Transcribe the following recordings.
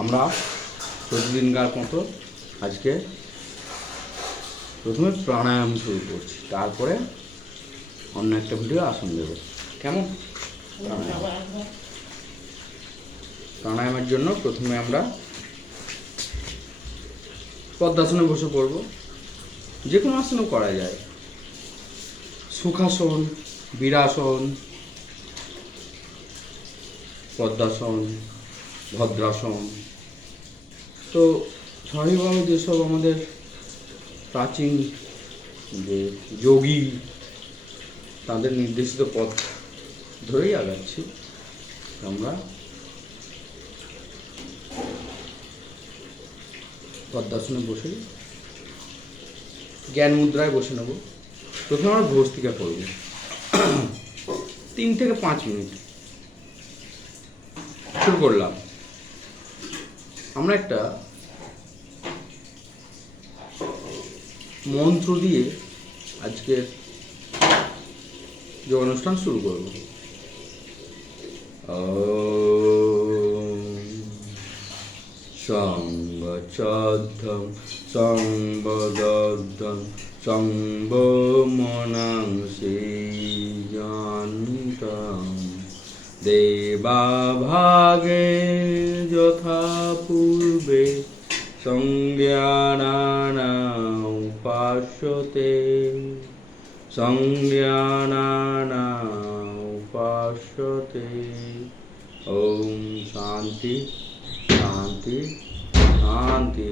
আমরা প্রতিদিনকার মতো আজকে প্রথমে প্রাণায়াম শুরু করছি, তারপরে অন্য একটা ভিডিও আসন দেব। কেমন? প্রাণায়ামের জন্য প্রথমে আমরা পদ্মাসনে বসে পড়ব। যে কোনো আসনও করা যায়, সুখাসন, বীরাসন, পদ্মাসন, ভদ্রাসন। তো স্বাভাবিকভাবে যেসব আমাদের প্রাচীন যে যোগী তাদের নির্দেশিত পথ ধরেই আগাচ্ছি। আমরা পদ্মাসনে বসে জ্ঞান মুদ্রায় বসে নেব। প্রথমে আমরা ভস্ত্রিকা করব 3 থেকে 5 মিনিট। শুরু করলাম। আমরা একটা মন্ত্র দিয়ে আজকের যে অনুষ্ঠান শুরু করব। সংবচদ্ধং সংবদদ্ধং সংবমনাং শ্রীজান্তং দেবাভাগে যথা পূর্বে সংজ্ঞানানা উপাস্যতে সংজ্ঞানানা উপাস্যতে। ওম শান্তি শান্তি শান্তি।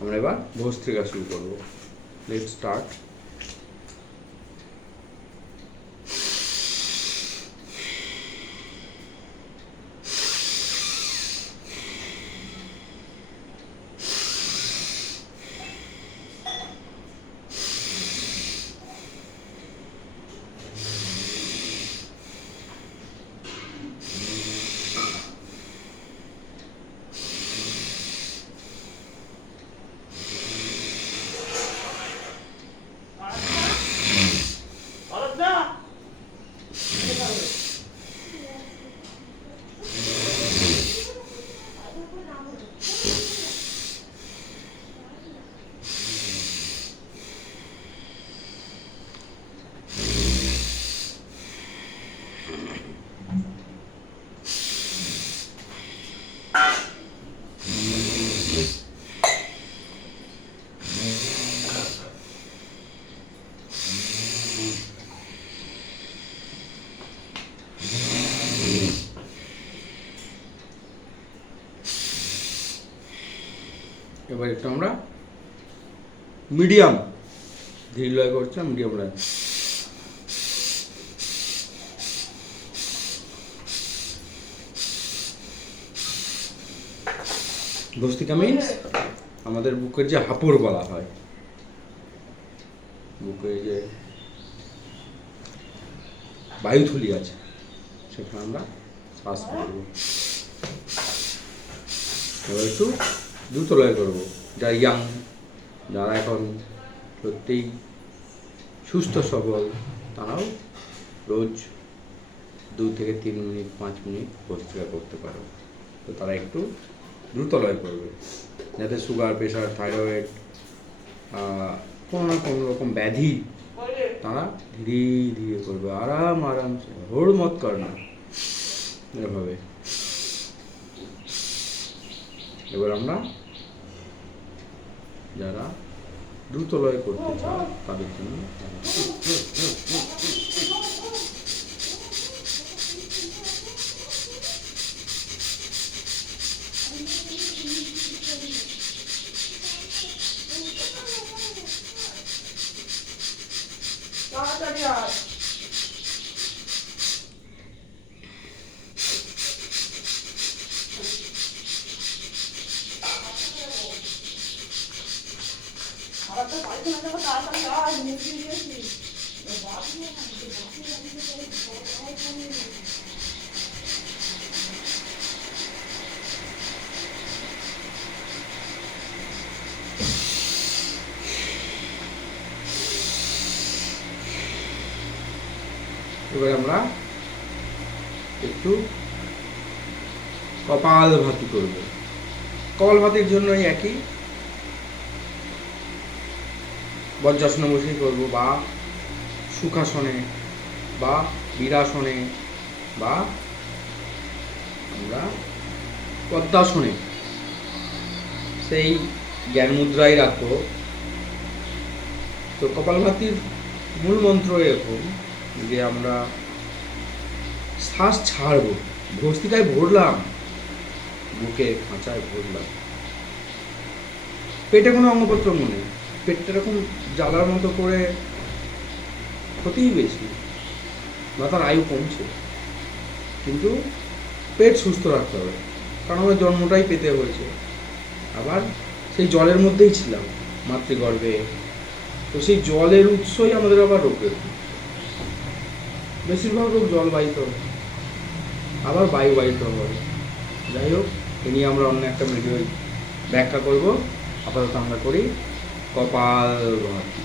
আমরা এবার ভস্ত্রিকা শুরু করবো। Let's start. এবার একটু আমরা মিডিয়াম ধীর লয় করছি, মিডিয়াম লয়। ভস্ত্রিকা মিন্স আমাদের বুকের যে হাঁপুড় বলা হয়, বুকে যে বায়ুথলি আছে সেখানে আমরা শ্বাস করব। এবার একটু দ্রুত লয় করবো। যারা ইয়াং, যারা এখন সত্যিই সুস্থ সবল, তারাও রোজ 2 থেকে 3 মিনিট 5 মিনিট ভস্ত্রিকা করতে পারো। তো তারা একটু দ্রুত লয় করবে, যাতে সুগার, প্রেশার, থাইরয়েড, কোনো না কোনো রকম ব্যাধি তারা ধীরে ধীরে করবে, আরামসে, হুড়মত কর না, এভাবে। এবার আমরা যারা দ্রুত লয় করতে চায় তাদের জন্য এবার আমরা একটু কপালভাতি করব। কপালভাতির জন্য একই বজ্রাসনে বসেই করব, বা সুখাসনে, বা বীরাসনে, বা আমরা পদ্মাসনে সেই জ্ঞান মুদ্রায় রাখবো। তো কপালভাতির মূল মন্ত্র এরকম যে আমরা শ্বাস ছাড়বো, ভস্তিকায় ভরলাম, বুকে খাঁচায় ভরলাম, পেটে কোনো অঙ্গপ্রত্যঙ্গ নেই, পেটটা এরকম জ্বালার মতো করে ক্ষতিই বেশি, মাথার আয়ু কমছে, কিন্তু পেট সুস্থ রাখতে হবে, কারণ আমার জন্মটাই পেতে হয়েছে, আবার সেই জলের মধ্যেই ছিলাম মাতৃগর্ভে, তো সেই জলের উৎসই আমাদের আবার রোগের, বেশিরভাগ রোগ জলবাহিত, আবার বায়ুবাহিত হয়। যাই হোক, এ নিয়ে আমরা অন্য একটা ভিডিও ব্যাখ্যা করব। আপাতত আমরা করি কপালভাতি।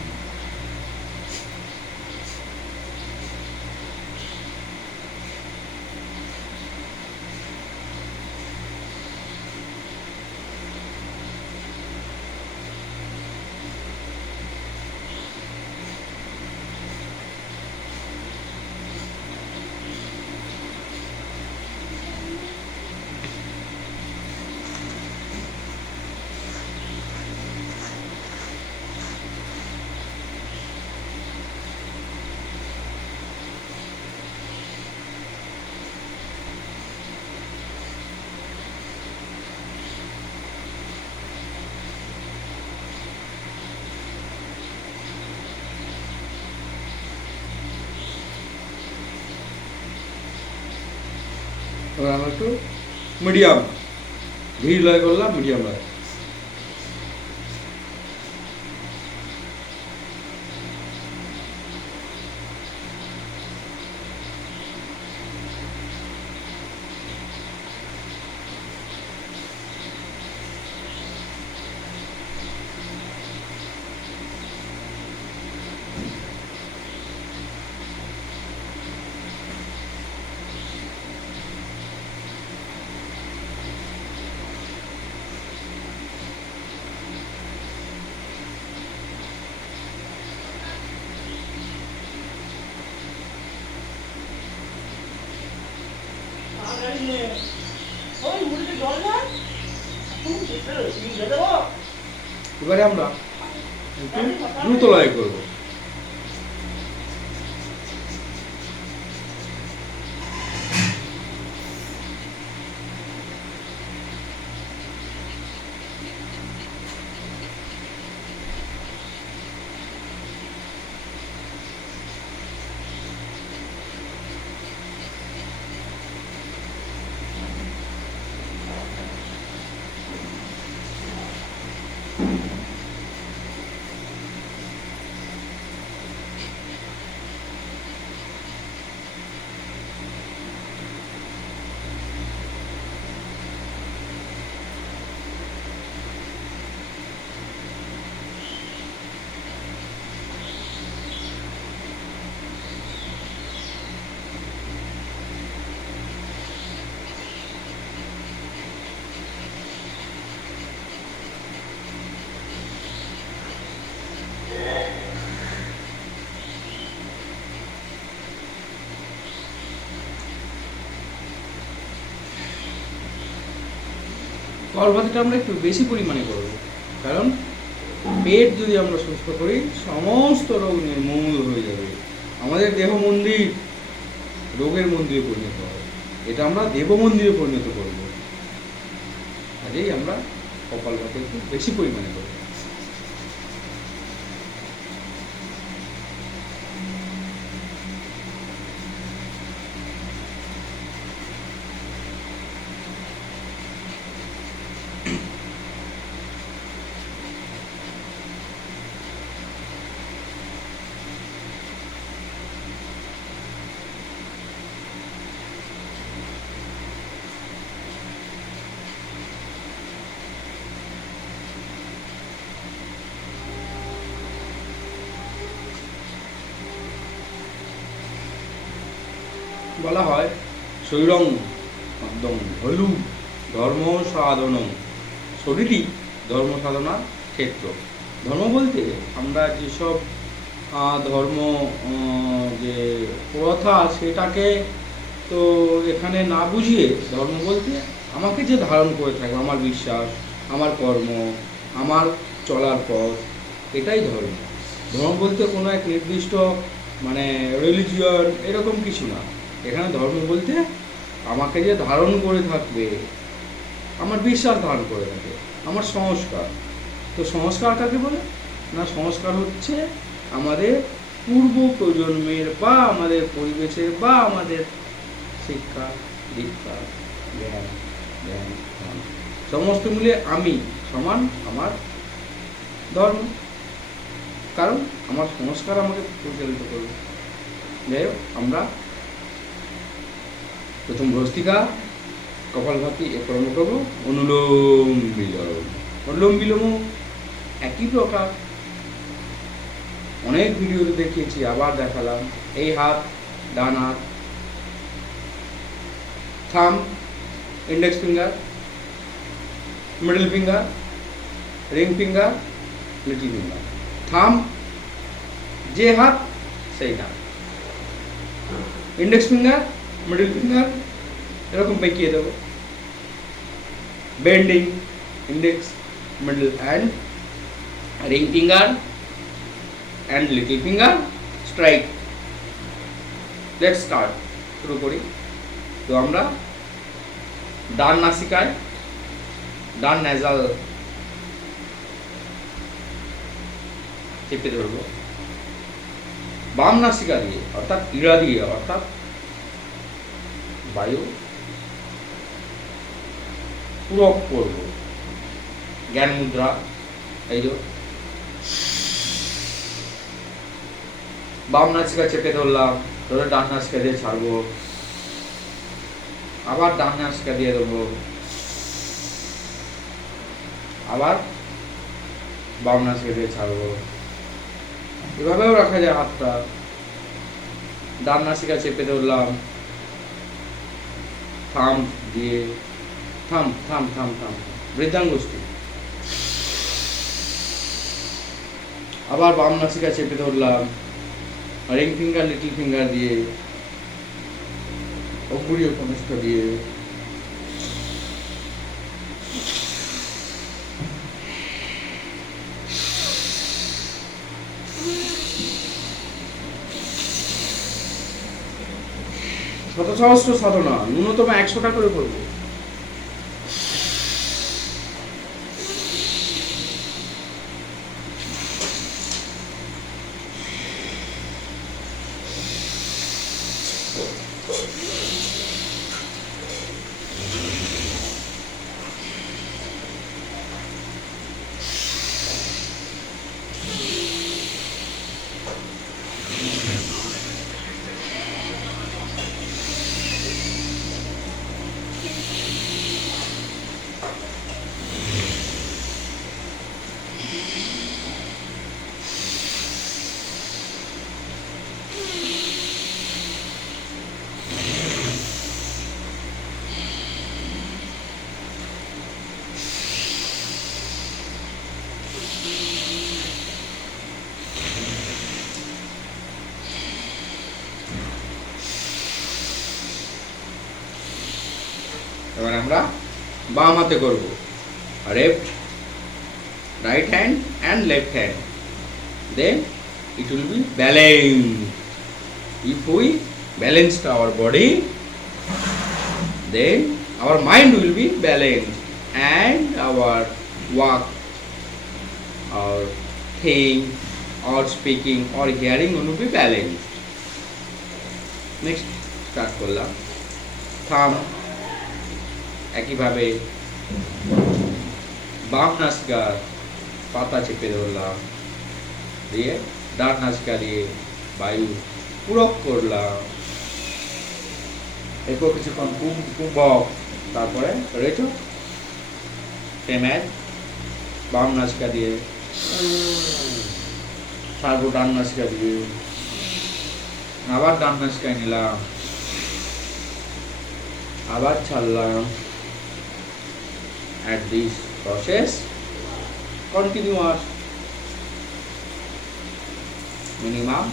এবার আমরা একটু মিডিয়াম ধীর লয় করলাম, মিডিয়াম লয়। এবারে আমরা দ্রুত লয় করবো। কপালভাতিটা আমরা একটু বেশি পরিমাণে করব, কারণ পেট যদি আমরা সুস্থ করি সমস্ত রোগ নির্মূল হয়ে যাবে। আমাদের দেহ মন্দির রোগের মন্দিরে পরিণত হবে, এটা আমরা দেব মন্দিরে পরিণত করব। কাজেই আমরা কপালভাতি একটু বেশি পরিমাণে করব। বলা হয় শরীরং একদম হলুদ ধর্ম সাধনম, শরীরই ধর্ম সাধনার ক্ষেত্র। ধর্ম বলতে আমরা যেসব ধর্ম যে প্রথা সেটাকে তো এখানে না বুঝিয়ে, ধর্ম বলতে আমাকে যে ধারণ করে থাকবে, আমার বিশ্বাস, আমার কর্ম, আমার চলার পথ, এটাই ধর্ম। ধর্ম বলতে কোনো এক নির্দিষ্ট মানে রিলিজিয়ন এরকম কিছু না। এখানে ধর্ম বলতে আমাকে যে ধারণ করে থাকবে, আমার বিশ্বাস ধারণ করে থাকে, আমার সংস্কার। তো সংস্কার কাকে বলে? না, সংস্কার হচ্ছে আমাদের পূর্ব প্রজন্মের বা আমাদের পরিবেশের বা আমাদের শিক্ষা দীক্ষা জ্ঞান জ্ঞান জ্ঞান সমস্ত মিলে আমি সমান আমার ধর্ম, কারণ আমার সংস্কার আমাকে পরিচালিত করবে। যাই হোক, আমরা প্রথম ভ্রস্তিকা, কপালভাতি এ কর্ম করবো, অনুলোম বিলোম। অনুলোম বিলোমও একই প্রকার, অনেক ভিডিওতে দেখিয়েছি, আবার দেখালাম। এই হাত, ডান হাত, থাম, index finger, middle finger, ring finger, little finger. থাম যে হাত সেই না, ইন্ডেক্স ফিঙ্গার, মিডল ফিঙ্গার এরকম বেঁকিয়ে দেবো। Bending, index, middle and ring finger and little finger strike. Let's start, শুরু করি। তো আমরা ডান নাসিকায় ডান নেজাল চেপে ধরবো, বাম নাসিকা দিয়ে অর্থাৎ ইড়া দিয়ে, অর্থাৎ বায়ু পূরক করবো। জ্ঞান মুদ্রা, এই যে বাম নাসিকা চেপে ধরলাম, ধরে ডান নাসিকা দিয়ে ছাড়বো, আবার ডান নাসিকা দিয়ে দেবো, আবার বাম নাসিকা দিয়ে ছাড়বো। এভাবেও রাখা যায় হাতটা। ডান নাসিকা চেপে ধরলাম, থাম দিয়ে, থাম থাম থাম থাম, বৃদ্ধাঙ্গুষ্ঠী। আবার বাম নাসিকা চেপে ধরলাম, রিং ফিঙ্গার লিটল ফিঙ্গার দিয়ে, অঙ্গুরীয় কনিষ্ঠ দিয়ে, শত সহস্র সাধনা, ন্যূনতম 100টা করে করবো। এবার আমরা বাম হাতে করব, left, right hand and left hand, then it will be balanced. If we balanced our body, then our mind will be balanced and our walk, our think, or speaking, or hearing will be balanced. Next start করলাম, থাম, একইভাবে বাম নাসিকা পাতা চেপে ধরলাম, দিয়ে ডান নাসিকা দিয়ে বায়ু পূরক করলাম। এরপর কিছুক্ষণ কুম্ভক, তারপরে রেচো সেমের বাম নাসিকা দিয়ে ছাড়বো, ডান নাসিকা দিয়ে আবার ডান নাসিকায় নিলাম, আবার ছাড়লাম, and this process continuous minimum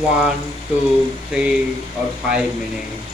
1, 2, 3 or 5 minutes.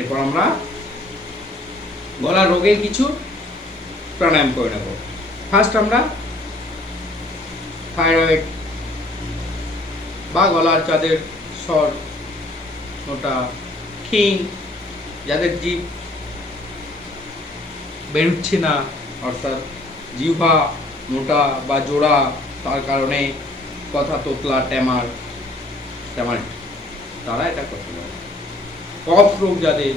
এরপর আমরা গলার রোগের কিছু প্রাণায়াম করে নেব। ফার্স্ট আমরা থাইরয়েড বা গলার যাদের স্বর মোটা ক্ষীণ, যাদের জিভ বেরুচ্ছে না, অর্থাৎ জিহ্বা মোটা বা জোড়া, তার কারণে কথা তোতলা ট্যামার তারা এটা করতে পারে। কফ রোগ যাদের,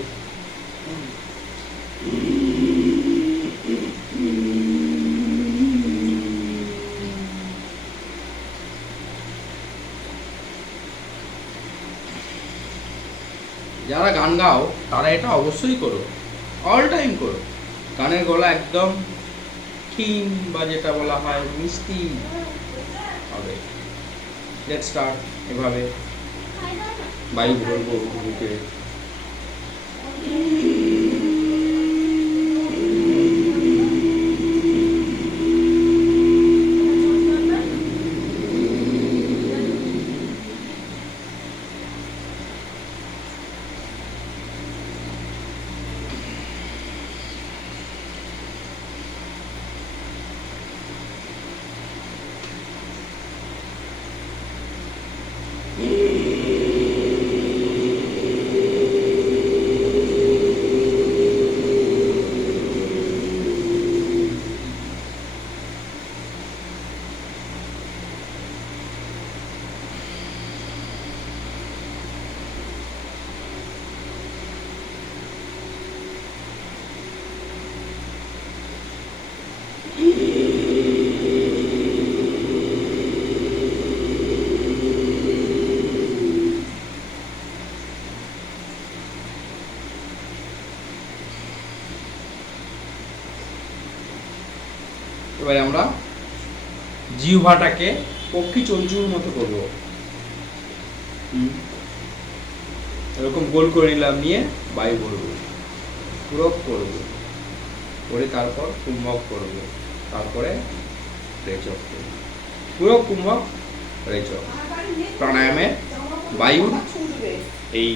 যারা গান গাও তারা এটা অবশ্যই করো, অল টাইম করো। গানের গলা একদম ক্ষীণ বা যেটা বলা হয় মিষ্টি হবে। Let's start. এভাবে বায়ু ভরবো বুকে, এবারে আমরা জিহ্বাটাকে পক্ষী চঞ্চুর মতো করব। এরকম গোল করে নিলাম, নিয়ে বায়ু ভরব, পুরক করব, করে তারপর কুম্ভক করব, তারপরে রেচক করব। পুরক কুম্ভক রেচক প্রাণায়ামে বায়ুর এই